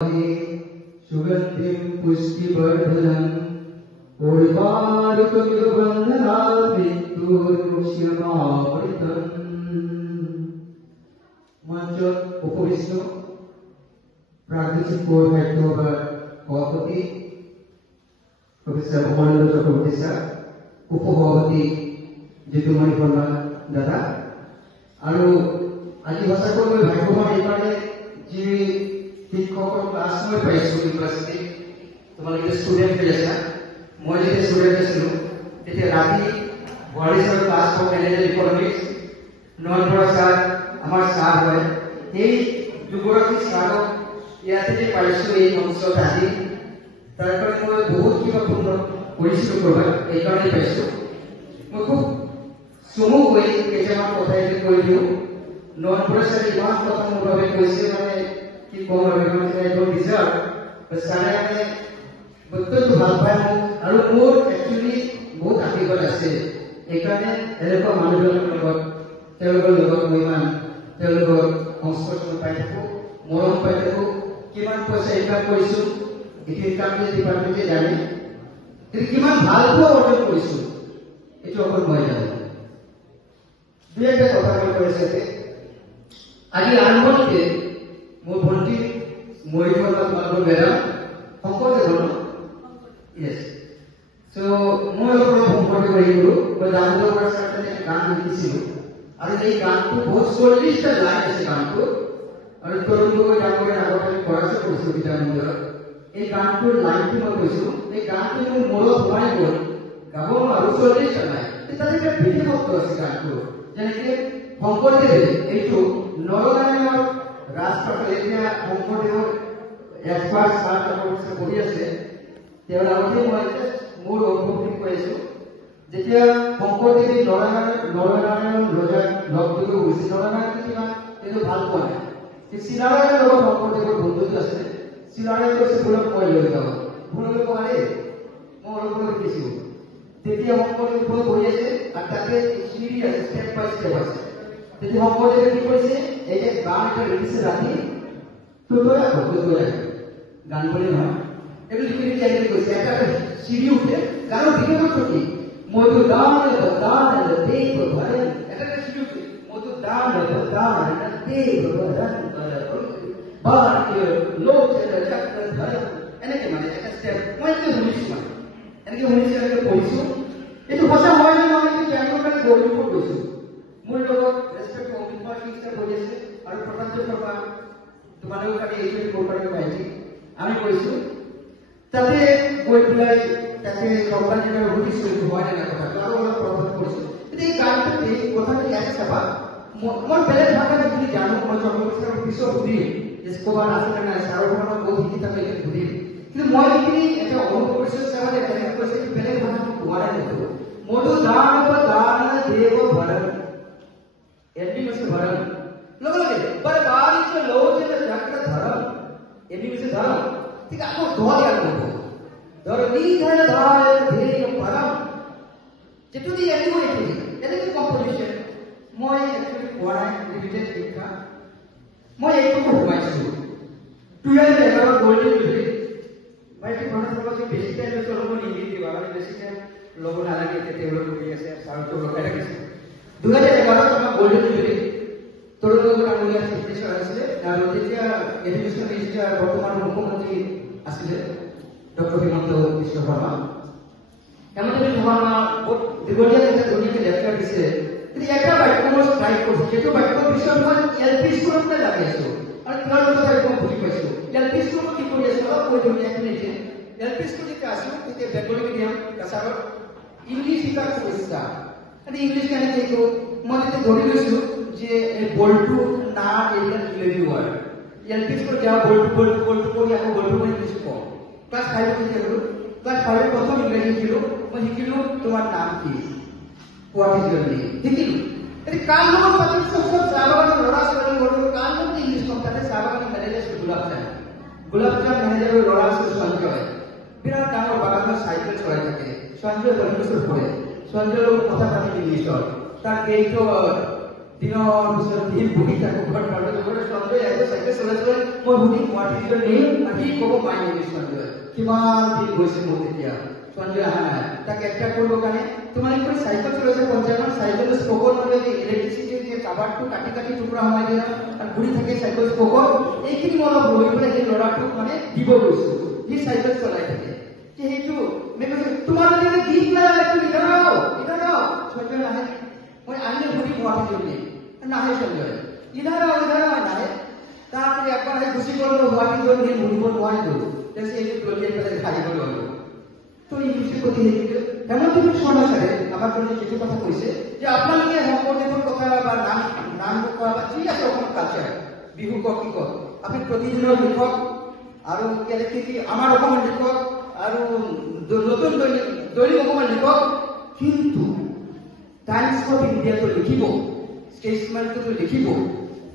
सुगंधिं पुष्टिवर्धनम् उर्वारुकमिवबन्धनात् मृत्युर्मुक्ष्यमामृतम्। मञ्चत उपविष्ट प्रार्थना कोर हेडोवर सभापति प्रफेसर अमरेन्द्र चक्रवर्ती सर, उपसभापति जितुमणि शर्मा दादा और आज भाषा को मैं भाग्यवान এইকাৰণে যে শিক্ষকৰ ক্লাছ মই পাইছো ইউনিভাৰ্চিটি তোমালোকে ষ্টুডেণ্ট হৈ আছা। মই যেতিয়া ষ্টুডেণ্ট আছিলো তেতিয়া ৰাতি বৰিছৰ ক্লাছ ফৰ মেনেজাৰ ইকনমিক্স নয়নপুৰা ছাৰ আমাৰ ছাৰ হয়। এই দুগৰাকী ছাৰক ইয়াতে যে পাইছো এই মঞ্চত আজি তাৰ কাৰণে মই বহুত কিবা পূৰ্ণ কৰিছিলো কৰবাত, এইকাৰণে পাইছো। মই খুব চমু হৈ কেইটামান কথা এনে কৈ দিওঁ। নয়নপুৰা ছাৰে ইমান কথা মোৰ বাবে কৈছে, মানে কি কম আৰু একদম ডিজাৰ্ভ। ছাৰে মানে বস্তুটো ভাল পায় মোক আৰু মোৰ একচুৱেলি বহুত আশীৰ্বাদ আছে। এইকাৰণে এনেকুৱা তেওঁলোকৰ লগত মই ইমান তেওঁলোকৰ সংস্পৰ্শ পাই থাকো, মৰম পাই থাকো। কিমান পইচা ইনকাম কৰিছো এইটো ইনকাম ডিপাৰ্টমেণ্টে জানে, কিন্তু কিমান ভাল পোৱা অৰ্জন কৰিছো এইটো অকল মই জানো। দুই একটা কথা মই কৈছে আজি আৰম্ভণিতে মোৰ ভণ্টি মৰিবলা তোমালোকৰ বেৰা শংকৰদেৱ ন ইয়েছ। চ' মই অলপ সম্পৰ্ক কৰি গলো। মই দামোদৰ ছাৰজনে গান লিখিছিলো আৰু এই গানটো বহুত 40টা লাইন আছে গানটো, আৰু তৰুণ গগৈ ডাঙৰে আগত আমি পৰাস্ত কৰিছো বিদ্যা মন্দিৰত। এই গানটোৰ লাইনটো মই কৈছো, এই গানটো মোৰ মূৰত সোমাই গ'ল, গাব নোৱাৰো 40টা লাইন। তাতে এটা বিশেষত্ব আছে গানটো, যেনেকে শংকৰদেৱে এইটো নৰনাৰায়ণৰ ৰাজপাটত এতিয়া শংকৰদেৱৰ এক্সপাৰ্ট ছাৰ পঢ়ি আছে। তেওঁৰ আগতে মই মোৰ অনুভৱটো কৈ আছো। যেতিয়া শংকৰদেৱে নৰনাৰায়ণ ৰজাৰ লগ দিব গৈছিল, নৰনাৰায়ণ কিবা এইটো ভাল পোৱা নাই। চিলাৰায়ণৰ লগত শংকৰদেৱৰ বন্ধুত্ব আছে। চিলাৰায়ণ কৈছে বোলক মই লৈ যাওঁ, বোলকে পাৰে মই অলপ অলপ লিখিছো। তেতিয়া শংকৰদেৱ ওপৰত বহি আছে আৰু তাতে চিৰি আছে, ষ্টেপ বাই ষ্টেপ আছে। তেতিয়া শংকৰদেৱে কি কৰিছে, এই যে গান এটা লিখিছে ৰাতি গান বুলি নহয়, এইটো লিখি লিখি আহি গৈছে। এটা চিৰি উঠে, গানৰ বিশেষত্ব কি, মইতো দান দেৱ ভৰণ, এটা চিৰি উঠে, মইতো দান দেৱ ভৰণ ভাগ্য লোচন চক্ৰ ধৰণ, এনেকে মানে এটা ষ্টেপ মই শুনিছো, মানে এনেকে শুনিছো, এনেকে পঢ়িছো। এইটো সঁচা হয় নে নহয় কিন্তু তেওঁলোকৰ কাৰণে গৌৰৱ গৈছো। মোৰ লগত ৰেচপেক্ট অমিত কুমাৰ সিং ছাৰ বহি আছে আৰু প্ৰকাশ শৰ্মা তোমালোকৰ কাৰণে এইটো ৰিপৰ্ট কৰিব পাৰিছে। আমি কৈছো তাতে গৈ পেলাই তাতে সন্তানজনৰ সুধিছো হয় নে নাই কথাটো, আৰু অলপ প্ৰভাৱ কৰিছো। কিন্তু এই গানটোত এই কথাটো ইয়াতে চাবা, মই বেলেগ ভাষা যিখিনি জানো মই চন্দ্ৰবাবুৰ পিছত সুধিম যে ক'ৰবাত আছে নে নাই, ছাৰৰ ঘৰত বহুত শিকি থাকে সুধিম। কিন্তু মই যিখিনি এটা অনুভৱ কৰিছো চাবা যে কেনেকৈ কৈছে বেলেগ ভাষা কোৱা নাই। মধু দান দেৱ ভৰণ এটি মিছে ভরণ লগে লগে বরবারিত লোচন চক্র ধরণ এটি মিছে ধরণ ঠিক আছে। দোয়া করব ধরণী ধর ধায় ধীর পরম যেটু দি এটি এটি কম্পোজিশন মই একচুয়ালি পড়াই লিমিটেড শিক্ষা মই এইটো ঘুমাইছো 2011 গোল্ডেন জুবলি মই কি মনত আছে বেছি টাইম তো লোক নিদি দিবা মানে বেছি টাইম লোক নালাগে তে তেওঁলোক কৰি আছে সাৰটো লগাই ৰাখিছে। 2011 আমাৰ গোল্ডেন জুবলি তৰুণ গগৈ ডাঙৰীয়া চিকিৎসক আছিলে আৰু তেতিয়া এডুকেশ্যন মিনিষ্টাৰ বৰ্তমান মুখ্যমন্ত্ৰী আছিলে ডক্টৰ হিমন্ত বিশ্ব শৰ্মা। হিমন্ত বিশ্ব শৰ্মা বহুত দীঘলীয়া এটা ধুনীয়াকৈ লেকচাৰ দিছে, কিন্তু এটা বাক্য মই ষ্ট্ৰাইক কৰিছো, সেইটো বাক্যৰ পিছত মই এলপি স্কুলতে লাগি আছো আৰু কিমান বছৰ মই বুজি পাইছো এলপি স্কুলত কি কৰি আছো অলপ কৈ দিওঁ একমিনিট। এলপি স্কুল যেতিয়া আছো তেতিয়া বেংগলী মিডিয়াম কাছাৰত ইংলিছ শিকাৰ সমস্যা, ইংলিছ কেনেকৈ শিকো মই তেতিয়া ধৰি লৈছো যে বলটো না এইবিলাক ইংৰাজী ৱাৰ্ড এলপি স্কুলত যাওঁ বলটো কৰি আকৌ বলটো মই ইংলিছ কওঁ। ক্লাছ 5 শিকি গ'লো, ক্লাছ 5 প্ৰথম ইংৰাজী শিকিলো, মই শিকিলো তোমাৰ নাম কি, হোৱাট ইজ ইউৰ নেম শিকিলো। এতিয়া কাৰ লগত পাতিছো চব চাহবাগানৰ ল'ৰা ছোৱালী ঘৰৰ কাৰ লগত ইংলিছ কম, তাতে চাহবাগানৰ মেনেজাৰ আছিল গোলাপচাঁদ মেনেজাৰৰ ল'ৰা আছিল সঞ্জয়, বিৰাট ডাঙৰ বাগানত চাইকেল চলাই থাকে। সঞ্জয় 5 বছৰ পঢ়ে, সঞ্জয়ৰ লগত কথা পাতি ইংলিছত, তাৰ গেটত দিনৰ পিছত দিন বহি থাকো ঘৰত সঞ্জয় এজ চাইকেল চলাই মই শুনি গুৱাহাটীৰ নেই আহি ক'ব মাই নেম ইজ সঞ্জয় কিমান দিন গৈছে মোৰ তেতিয়া সঞ্জয় অহা নাই তাক এট্ৰেক্ট কৰিবৰ কাৰণে তোমালোকে চাইকেল চলাইছে পঞ্চায়ত চাইকেল স্পকত মানে ইলেক্ট্ৰিচিটি যে কাবাৰটো কাটি কাটি টুকুৰা সোমাই দিয়ে আৰু ঘূৰি থাকে চাইকেল স্পকত এইখিনি মই অলপ ৰৈ পেলাই সেই ল'ৰাটোক মানে দিব গৈছো সি চাইকেল চলাই থাকে সেইটো তোমালোকে গীত গাই একটু ইধাৰ সঞ্জয় নাহে মই আনিলে ঘূৰি গুৱাহাটীৰ নেই নাহে সঞ্জয় ইধাৰ নাহে তাৰপৰে একবাৰ খুশি কৰলো গুয়াহাটি জন্য ঘুৰব নোৱাৰিলো এই দলিয়ে পেলাই খাই গ'লো তো এই বিষয়ে প্ৰতি হেমন্তবিদ শৰ্মা ছাৰে আমাৰ কাৰণে কিছু কথা কৈছে যে আপোনালোকে শংকৰদেৱৰ কথা বা নাম কোৱা বা যি আছে অসমৰ কালচাৰ বিহু কওক কি কওক আপুনি প্ৰতিদিনৰ লিখক আৰু কেনেকৈ কি আমাৰ অসমৰ লিখক আৰু নতুন দৈনিক অসমৰ লিখক কিন্তু টাইমছ অফ ইণ্ডিয়াটো লিখিব ষ্টেটছমেনটো লিখিব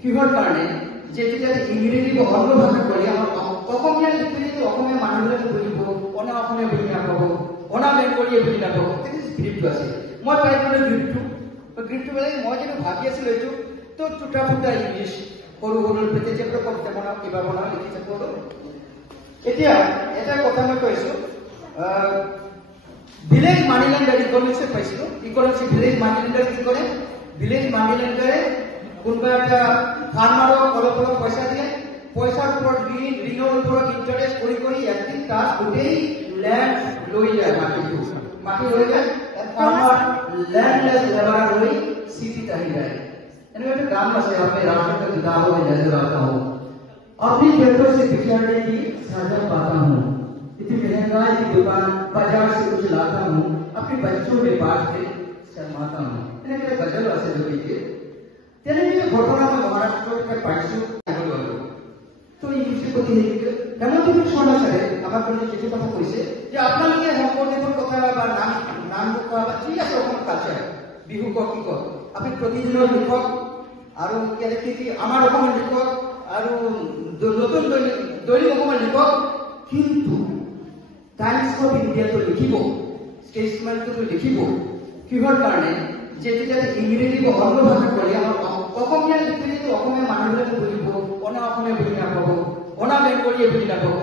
কিহৰ কাৰণে যেটা ইংরেজি বা অন্য ভাষা করি আমার অসমীয়া লিখলে অসমীয়া মানুহবিলাকে বুজিব অনা অসমীয়া বুজি নাপাব অনা বেংগলীয়ে বুজি নাপাব গ্ৰীপটো আছে মই পাই গ'লো গ্ৰীপটো মানে মই যেটা ভাবি আছিলো এইটো তো চুটা ফুটা ইংলিছ সৰু সৰু পেতে যে কবিতা বনাওঁ কিবা বনাওঁ লিখি থাকো এতিয়া এটা কথা মই কৈছো ভিলেজ মানিলেণ্ডাৰ ইকনমিক্সে পাইছিলো ইকনমিক্স ভিলেজ মানিলেণ্ডাৰ কি কৰে ভিলেজ মানিলেণ্ডাৰে কোনোবা একটা ফার্মারক অলপ অলপ পয়সা দিয়ে পয়সার উপর ঋণের উপর ইন্টারেস্ট করে একদিন তার গোটেই ল্যান্ড লৈ যায় মাটি লৈ যায় ফার্মার ল্যান্ডলেস লেবার হয়ে সিটিত আহি যায় এনেকুৱা একটা গান আছে আপনি राष्ट्र का जुदा हो नजर आता हूँ अपनी खेतों से बिछड़ने की सजा पाता हूँ इतनी महंगाई की दुकान बाजार से कुछ लाता हूँ अपने बच्चों में बांट के शर्माता हूँ এনেকুৱা गजल আছে যদি তেনেকৈ ঘটনা মই মহাৰাষ্ট্ৰতে পাইছো তো এই বিষয়ে প্ৰতি হেমন্তবিদ শৰ্মা ছাৰে আমাৰ কাৰণে কিছু কথা কৈছে যে আপোনালোকে শংকৰদেৱৰ কথা বা নাম কোৱা বা যি আছে অসমৰ কালচাৰ বিহু কওক কি কওক আপুনি প্ৰতিদিনৰ লিখক আৰু কেনেকৈ কি আমাৰ অসমৰ লিখক আৰু নতুন দৈনিক অসমৰ লিখক কিন্তু টাইমছ অফ ইণ্ডিয়াটো লিখিব ষ্টেটছমেনটো লিখিব কিহৰ কাৰণে যেটা ইংরেজি বা অন্য ভাষা করি আমার অসমীয়া লিখলে অসমীয়া মানুহবিলাকে বুজিব অনা অসমীয়া বুজি নাপাব অনা বেংগলীয়ে বুজি নাপাব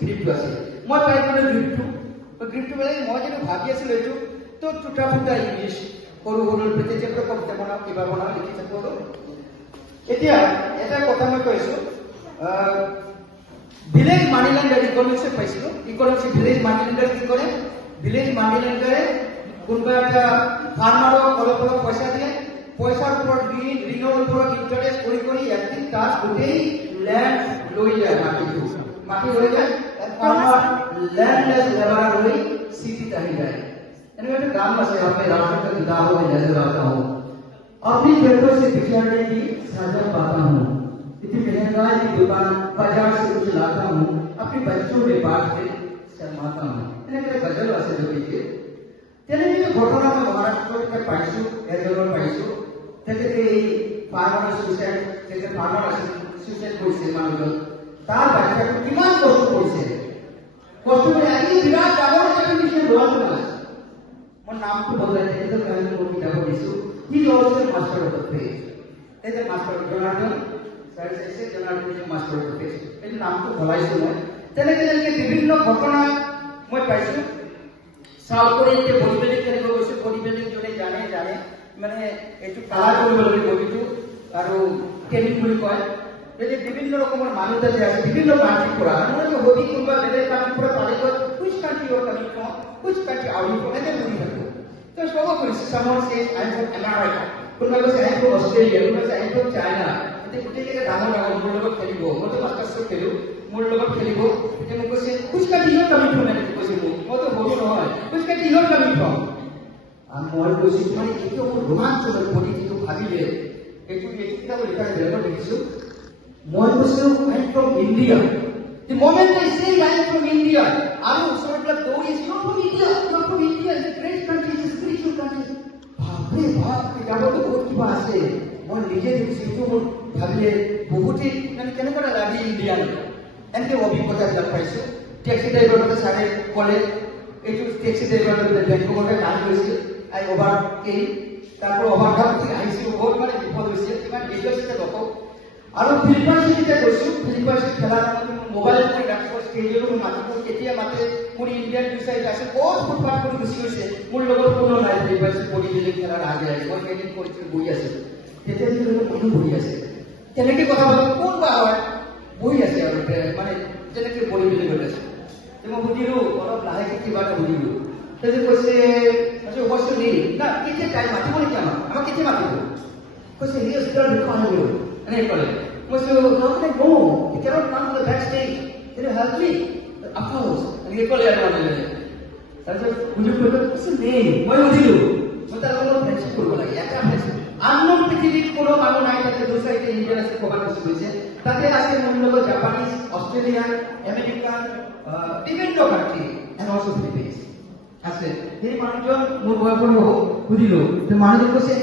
গ্ৰীপটো আছে মই পাই গ'লো গ্ৰীপটো মানে মই যেটা ভাবি আছিলো এইটো তো চুটা ফুটা ইংলিছ সৰু সৰু পেতে যে কবিতা বনাওঁ কিবা বনাওঁ লিখি থাকো এতিয়া এটা কথা মই কৈছো ভিলেজ মানিলেণ্ডাৰ ইকনমিক্সে পাইছিলো ইকনমিক্স ভিলেজ মানিলেণ্ডাৰ কি কৰে ভিলেজ মানিলেণ্ডাৰে কোনোবা একটা ফার্মারক অলপ অলপ পয়সা দিয়ে পয়সার উপর ঋণের উপর ইন্টারেস্ট করে একদিন তার গোটেই ল্যান্ড লৈ যায় মাটি লৈ যায় ফার্মার ল্যান্ডলেস লেবার হয়ে সিটিত আহি যায় এনেকুৱা একটা গান আছে আপনি राष्ट्र का जुदा हो नजर आता हूँ अपनी खेतों से बिछड़ने की सजा पाता हूँ इतनी महंगाई की दुकान बाजार से कुछ लाता हूँ अपने बच्चों में बांट के शर्माता हूँ এনেকুৱা गजल আছে যদি তেনেকৈ ঘটনা মই মহাৰাষ্ট্ৰতে পাইছো এজনৰ পাইছো তেখেতে এই ফাৰ্মাৰ সুইচাইড যেটা ফাৰ্মাৰ আছে সুইচাইড কৰিছে মানুহজন তাৰ বাচ্চাটো কিমান কষ্ট কৰিছে কষ্ট কৰি আজি বিৰাট ডাঙৰ এটা কণ্ডিশ্যন লোৱা আছে মই নামটো বদলাই তেখেতৰ কাৰণে মই কিতাপ দিছো কি লছে মাষ্টাৰ অফ ফেথ এই যে মাষ্টাৰ জনাৰ্দন ছাৰ আছে জনাৰ্দন মাষ্টাৰ অফ ফেথ এই নামটো বদলাইছো মই তেনেকৈ বিভিন্ন ঘটনা মই পাইছো চাউল কৰি এতিয়া বডি বিল্ডিং কৰিব গৈছো বডি বিল্ডিং যোনে জানে মানে এইটো কালাৰ কৰিব লাগে বডিটো আৰু ট্ৰেইনিং বুলি কয় এই যে বিভিন্ন ৰকমৰ মানুহ তাতে আছে বিভিন্ন কাণ্ট্ৰিৰ পৰা মানে বডি কোনোবা বেলেগ কাণ্ট্ৰিৰ পৰা পালে গৈ which country you are coming from which country are you from এনেকৈ বুজি থাকো তো সব কৰিছে someone says I am from America কোনোবা কৈছে I am from Australia কোনোবা কৈছে I am from China এতিয়া গোটেইকেইটা ডাঙৰ মোৰ লগত খেলিব মইতো মাষ্টাৰ্ছত খেলো মোৰ লগত খেলিব এতিয়া মোক কৈছে which country you are coming from এনেকৈ কৈছে মোক মইতো সৰু নহয় which country you are coming from R মই কৈছো মানে এইটো মোৰ ৰোমাঞ্চকৰ পলিটিটো ভাবিলে এইটো কিতাপ লিখা বেলেগত দেখিছো মই কৈছো I am from India the moment I say I am from India আৰু ওচৰবিলাক দৌৰিছে you are from India you are from India is a great country is a spiritual country ভাবে কিতাপতো বহুত কিবা আছে মই নিজে দেখিছো মোৰ ভাবিলে বহুতেই কেনেকুৱা লাগে ইণ্ডিয়ান এনেকৈ অভিজ্ঞতাবিলাক পাইছো টেক্সি ড্ৰাইভাৰতে ছাৰে ক'লে এইটো টেক্সি ড্ৰাইভাৰ বেংকতে কাম কৰিছিল I overcame তারপর অভাব থেকে আহিছোঁ বহুত মানে বিপদ হৈছে ইমান ভিডিঅ' চিতে নকওঁ আৰু ফিলিপাইনছ যেতিয়া গৈছোঁ ফিলিপাইনছ খেলা মোবাইল কৰি ৰাখিব ষ্টেডিয়ামত মাতিব কেতিয়া মাতে মোৰ ইণ্ডিয়ান বিচাৰি আছে বহুত ফুটপাথ কৰি গুচি গৈছে মোৰ লগত কোনো নাই ফিলিপাইনছ পৰি মেলি খেলাৰ আগে আগে মই ট্ৰেইনিং কৰি বহি আছোঁ তেতিয়া যিটো মানুহ বহি আছে কেনেকৈ কথা পাতিব কোন বা হয় বহি আছে আৰু মানে যেনেকৈ বহি মেলি গৈ আছে মই সুধিলোঁ অলপ লাহেকৈ কিবা এটা সুধিলোঁ তেতিয়া কৈছে কৈছোঁ নি না কেতিয়া টাইম মাতিব নেকি আমাক কেতিয়া মাতিব কৈছে হি হস্পিটেলৰ বিষয় আহিব এনেকৈ ক'লে কৈছোঁ how can I go? You cannot come to the backstage. Can you help me? Of course. এনেকৈ ক'লে আৰু মানুহজনে তাৰপিছত সুযোগ কৰিলোঁ কৈছে নেই মই সুধিলোঁ মই তাৰ লগত ফ্ৰেণ্ডশ্বিপ কৰিব লাগে এটা ফ্ৰেণ্ডশ্বিপ আননোন পৃথিৱীত কোনো মানুহ নাই তাতে দুই চাৰিটা ইণ্ডিয়ান আছে ক'ৰবাত গুচি গৈছে তাতে আছে মোৰ লগত জাপানিজ অষ্ট্ৰেলিয়ান আমেৰিকান বিভিন্ন কাণ্ট্ৰি এণ্ড অলছ' ফিলিপাইনছ আছে সেই মানুহজন মোৰ বয়সৰ হ'ব সুধিলোঁ মানুহজন কৈছে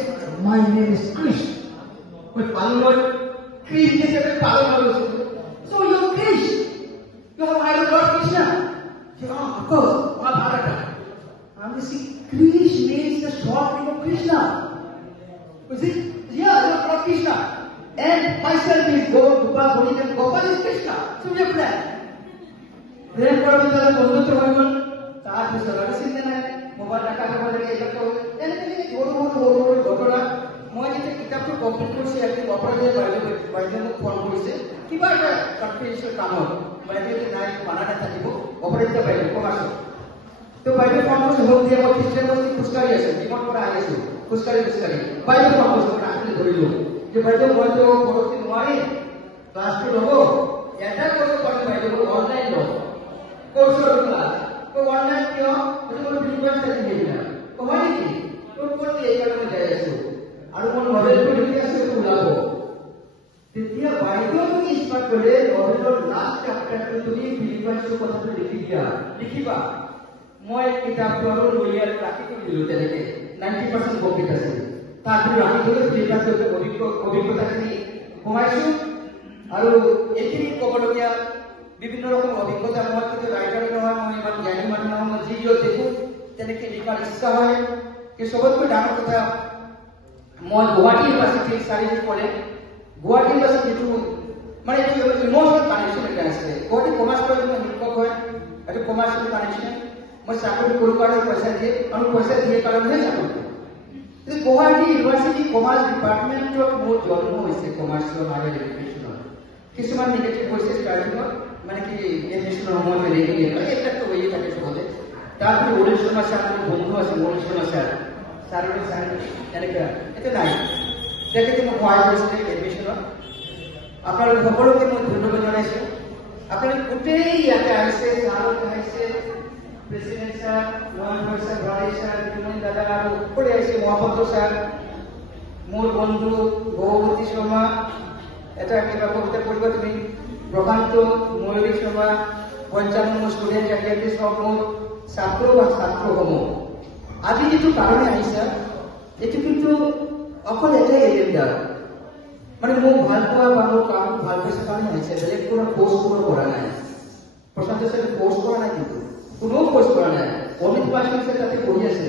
মাই নেম ইজ ক্ৰিছ মই পালনত ক্ৰিছ হিচাপে পালন কৰিছোঁ So you're Krish. You have heard of Lord Krishna? Of course. Mahabharata. And you see, Krish means the short name of Krishna. You see? Yeah, Lord Krishna. And myself is Gopal, and Gopal is Krishna. So we are friends. Then for me, the Bondhu Chavan, Taj is a Rasinan, Mubarak, anything, Gopala. মই যেতিয়া কিতাপটো complete কৰিছোঁ ইয়াতে অপৰাধে বাইদেউ মোক phone কৰিছে কিবা এটা confidential কামত বাইদেউ নাই মানা থাকিব অপৰাধে বাইদেউ কমাৰ্চত তো বাইদেউ ফোন কৰিছে হোক দিয়ে মই খ্ৰীষ্টান বস্তি খোজকাঢ়ি আছোঁ ডিমত পৰা আহি আছোঁ খোজকাঢ়ি বাইদেউ ফোন কৰিছোঁ মই আঁচনি ধৰিলোঁ যে বাইদেউ মইতো পৰৱৰ্তী নোৱাৰিম ক্লাছটো ল'ব এটা কৰিব পাৰিম বাইদেউ অনলাইন ল'ব কৌশল ক্লাছ অনলাইন কিয় মই ফিলিপাইনছ থাকিলে হয় নেকি তোৰ ওপৰত এই কাৰণে যাই আছোঁ আৰু মই নভেলটো লিখি আছোঁ ওলাব তেতিয়া বাইদেউ তুমি স্মাৰ্ট কৰিলে নভেলৰ লাষ্ট চেপ্টাৰটো তুমি ফিলিপাইনছৰ কথাটো লিখিবা মই কিতাপটো আৰু লৈ ৰাখি থৈ দিলোঁ তেনেকৈ 90% কমপ্লিট আছে তাৰপিছত ৰাখি থৈ ফিলিপাইনছৰ অভিজ্ঞতাখিনি সোমাইছোঁ আৰু এইখিনি ক'বলগীয়া বিভিন্ন ৰকম অভিজ্ঞতা মই কিন্তু ৰাইটাৰ নহয় মই ইমান জ্ঞানী মানুহ নহয় মই যি দেখোঁ তেনেকৈ লিখাৰ ইচ্ছা হয় এই চবতকৈ ডাঙৰ কথা মই গুৱাহাটী ইউনিভাৰ্চিটিৰ চাৰিদিন পৰে গুৱাহাটী ইউনিভাৰ্চিটিটো মানে এইটো ইমোশ্যনেল কানেকশ্যন এটা আছে গুৱাহাটী কমাৰ্চ কলেজৰ শিক্ষক হয় এইটো কমাৰ্চিয়েল কানেকশ্যন মই চাকৰি কৰোঁ কাৰণে পইচা দিয়ে আৰু পইচা দিয়ে কাৰণেহে চাকৰি কৰোঁ কিন্তু গুৱাহাটী ইউনিভাৰ্চিটি কমাৰ্চ ডিপাৰ্টমেণ্টত মোৰ জন্ম হৈছে কমাৰ্চৰ আৰু এডুকেশ্যনৰ কিছুমান নিগেটিভ হৈছে ষ্টাৰ্টিঙত মানে কি এডুকেশ্যনৰ সময় বেলেগ এইবিলাকতো হৈয়ে থাকে চবতে তাৰপিছত অৰুণ শৰ্মা ছাৰ মোৰ বন্ধু আছে অৰুণ শৰ্মা ছাৰ ছাৰৰ ছাৰ এনেকৈ এইটো নাই তেখেতে মোক সহায় কৰিছিলে এডমিশ্যনত আপোনালোক সকলোকে মই ধন্যবাদ জনাইছোঁ আপোনালোক গোটেই ইয়াতে আহিছে ছাৰক আহিছে প্ৰেচিডেণ্ট ছাৰ মহেন্দ্ৰ ছাৰ ভাৰী ছাৰ বিমল দাদা আৰু সকলোৱে আহিছে মহাপত্ৰ ছাৰ মোৰ বন্ধু ভগৱতী শৰ্মা এটা কিবা কবিতা পঢ়িব তুমি প্ৰশান্ত ময়ূৰী শৰ্মা ৫৫ মোৰ ষ্টুডেণ্ট জাতীয় সব মোৰ ছাত্ৰ বা ছাত্ৰসমূহ আজি যিটো কাৰণে আহিছে এইটো কিন্তু অকল এটাই এজেণ্ডা মানে মোক ভাল পোৱা বা মোৰ কাম ভাল পাইছে কাৰণে আহিছে বেলেগ কোনো পোষ্ট কৰা নাই প্ৰশান্ত ছাৰে পোষ্ট কৰা নাই কিন্তু কোনো পোষ্ট কৰা নাই অমিত পাছৰ তাতে পঢ়ি আছে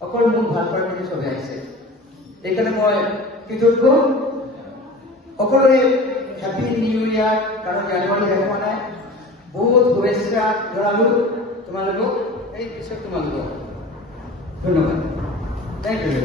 অকল মোক ভাল পোৱাৰ কাৰণে চবে আহিছে এইকাৰণে মই কৃতজ্ঞ সকলোৰে হেপী নিউ ইয়াৰ কাৰণ জানুৱাৰী শেষ হোৱা নাই বহুত শুভেচ্ছা জনালোঁ তোমালোকক এই পিছত তোমালোকক ধন্যবাদ থেংক ইউ